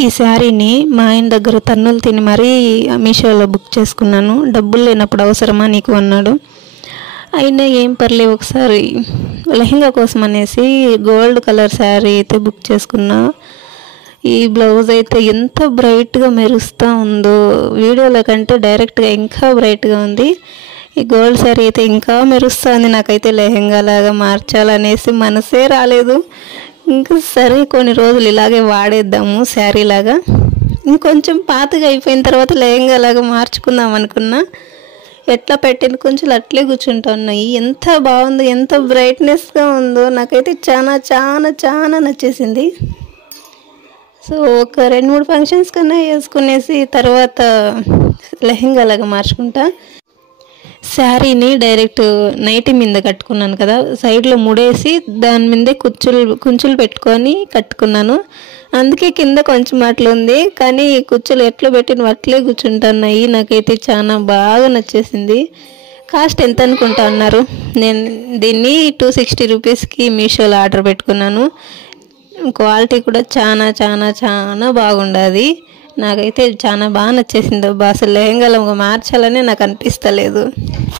ఈ శారీని మా ఆయన దగ్గర తన్నులు తిని మరీ మీషోలో బుక్ చేసుకున్నాను. డబ్బులు లేనప్పుడు అవసరమా నీకు అన్నాడు. అయినా ఏం పర్లేదు, ఒకసారి లెహంగా కోసం అనేసి గోల్డ్ కలర్ శారీ అయితే బుక్ చేసుకున్నా. ఈ బ్లౌజ్ అయితే ఎంత బ్రైట్గా మెరుస్తూ ఉందో, వీడియోలో కంటే డైరెక్ట్గా ఇంకా బ్రైట్గా ఉంది. ఈ గోల్డ్ శారీ అయితే ఇంకా మెరుస్తుంది. నాకైతే లెహంగా లాగా మార్చాలనేసి మనసే రాలేదు. ఇంకా సరే కొన్ని రోజులు ఇలాగే వాడేద్దాము శారీ లాగా, ఇంకొంచెం పాతగా అయిపోయిన తర్వాత లెహంగా లాగా మార్చుకుందాం అనుకున్నా. ఎట్లా పెట్టిన కొంచెం అట్లే కూర్చుంటా ఉన్నాయి. ఎంత బాగుందో, ఎంత బ్రైట్నెస్గా ఉందో, నాకైతే చాలా చాలా చాలా నచ్చేసింది. సో ఒక 2-3 ఫంక్షన్స్ కన్నా వేసుకునేసి తర్వాత లెహంగా లాగా మార్చుకుంటా. శారీని డైరెక్ట్ నైటీ మీద కట్టుకున్నాను కదా, సైడ్లో ముడేసి దాని మీదే కుంచులు పెట్టుకొని కట్టుకున్నాను. అందుకే కింద కొంచెం అట్లా ఉంది, కానీ కుచ్చులు ఎట్లా పెట్టిన అట్లే కూర్చుంటున్నాయి. నాకైతే చాలా బాగా నచ్చేసింది. కాస్ట్ ఎంత అనుకుంటా అన్నారు? నేను దీన్ని 260 రూపీస్కి మీషోలో ఆర్డర్ పెట్టుకున్నాను. క్వాలిటీ కూడా చాలా చాలా చాలా బాగుండదు. నాకైతే చాలా బాగా నచ్చేసింది. అసలు లెహంగాలో మార్చాలని నాకు అనిపిస్తలేదు.